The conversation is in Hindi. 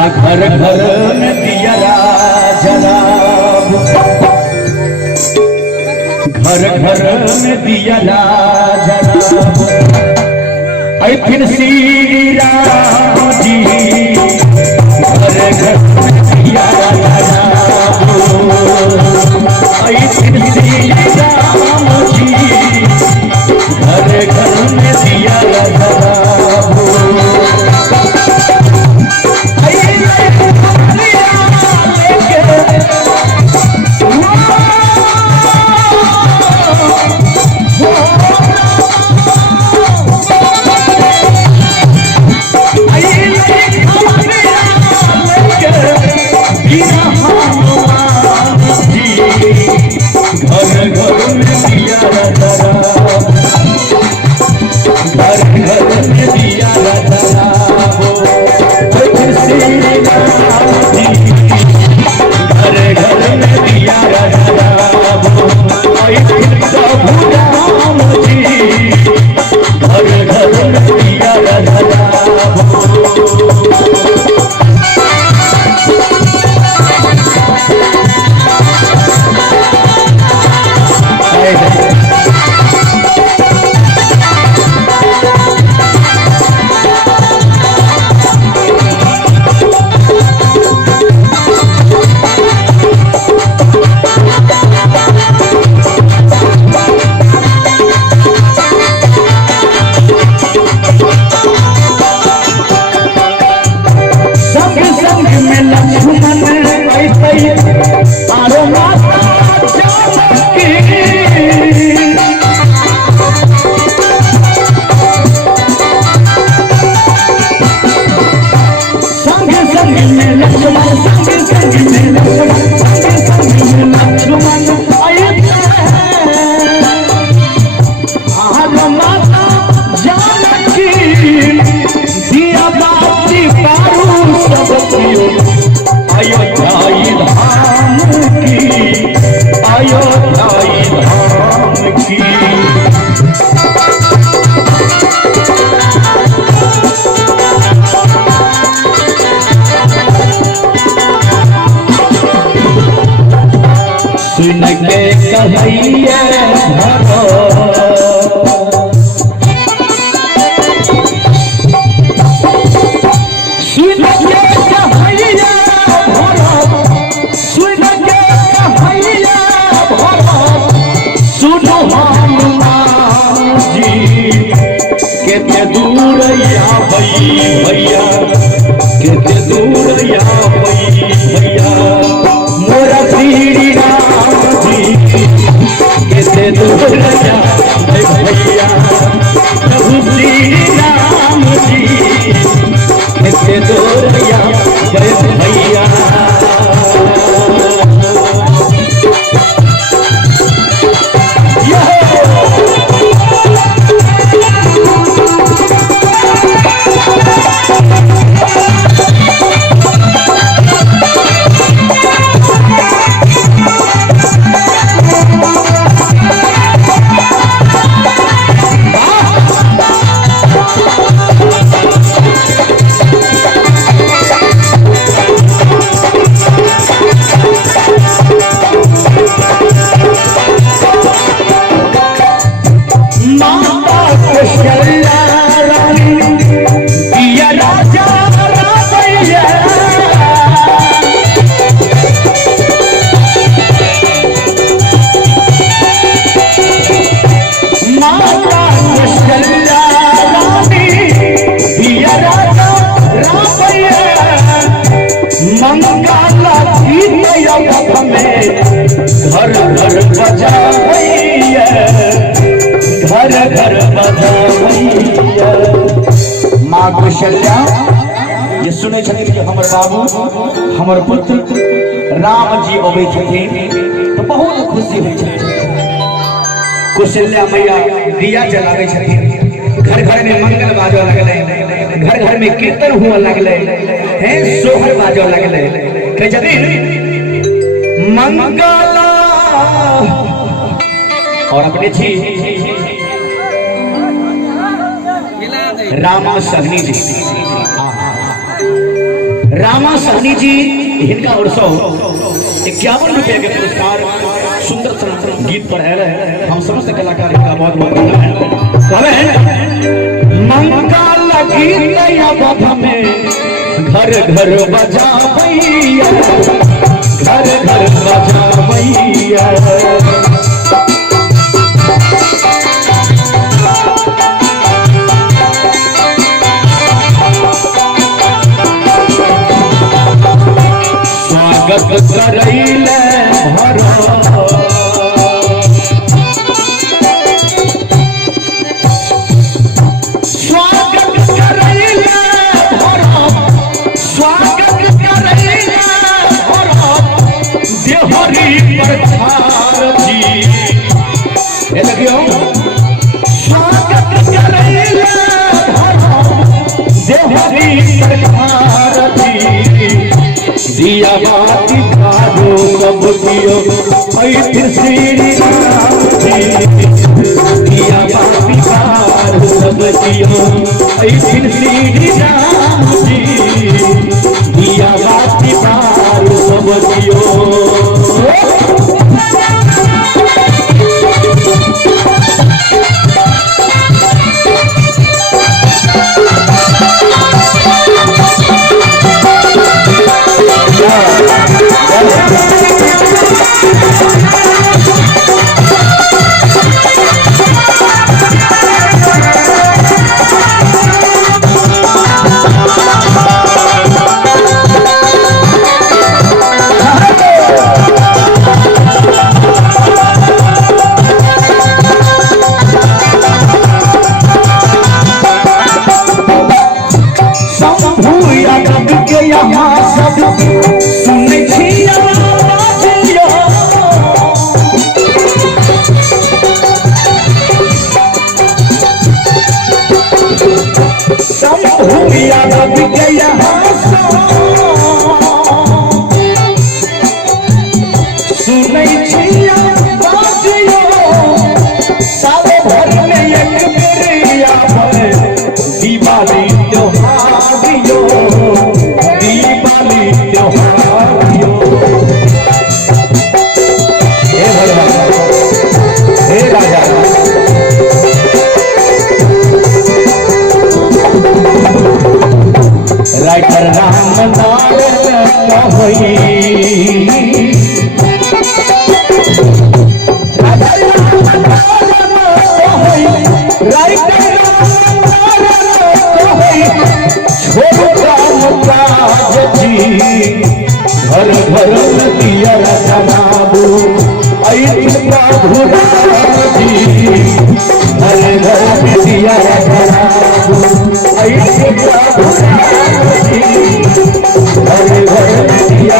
घर घर में दिया जलाब, घर घर में दिया जलाब। ऐ फिर श्री राम जी घर घर में दिया जलाब। ऐ फिर श्री राम जी घर घर में दिया जलाब। सुन के कहिए भरो सुन के कहिए भरो सुन के कहिए भरो सुनो हनुमान जी कितने दूर या भैया कितने दूर या भैया मोरा श्री राम जी कितने दूर या भैया प्रभु श्री राम जी कितने दूर या भैया। घर घर बजा घर घर बजा माँ कौशल्या ये सुने छथिन कि हमर बाबू हमर पुत्र राम जी अबै छथिन तो बहुत खुशी होइ छै। कौशल्या मैया दिया जलाबै छथिन, घर घर में मंगल बाजो लगले, घर घर में कीर्तन हुआ लगले, हैं सोहर बाजो लगले। कहे छथिन मंगला और अपने छी रामा सहनी जी रामा सहनी जी इनका और 51 रुपये के पुरस्कार सुंदर सनातन गीत पर है। हम समस्त कलाकार इनका बहुत बहुत मंगा लगी नया बाबा में घर घर बजा भैया, घर घर बजा भैया। स्वागत करैले भरा दिया बाती कारो सब दियो ऐ श्री राम जी। दिया बाती कारो सब दियो ऐ श्री राम जी। दिया बाती कारो सब दियो। राइटर राम घर घर दिया बाबू प्रभु जी। घर घर दिया बाबू प्रभु जी। घर घर दिया